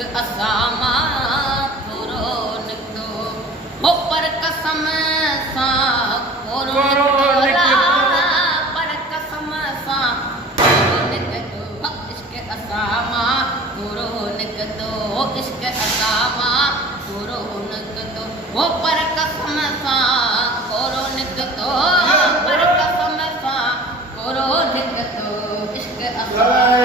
असामा थोरो निकितो हो पर कसम सां कोरो पर कसम सां कोरो निकितो इश्क असामा थोरो निकितो इश्क असामा थोरो निकितो हो पर कसम सां कोरो निकितो पर कसम सां कोरो निकितो इश्क असामा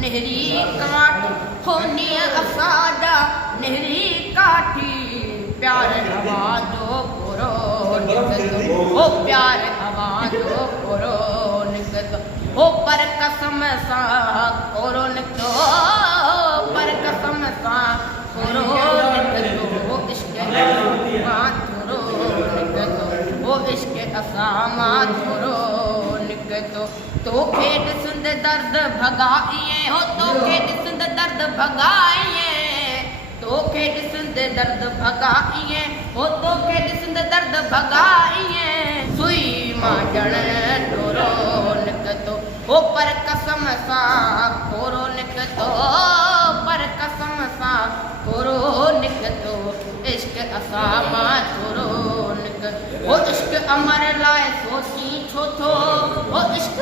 नेहरी काठी होनी असाजा नेहरी काठी प्यार हवा जो पुरो निकतो ओ प्यार हवा जो पुरो निकतो ओ पर कसम सा कोरो निकतो पर कसम सा कोरो निकतो ओ इश्क असामा थोरो निकतो ओ इश्क असामा थोरो निकतो तोखे ॾिसंद दर्द भॻाइए हो तोखे ॾिसंद दर्द भॻाइए तोखे ॾिसंद दर्द भॻाइए हो तोखे ॾिसंद दर्द भॻाइए सुई मां ॼण थोरो निकितो हो पर कसम सां कोरो निकितो पर कसम सां कोरो निकितो इश्क असामा थोरो निकितो हो इश्क अमर लाइ सोची छो थो हो इश्क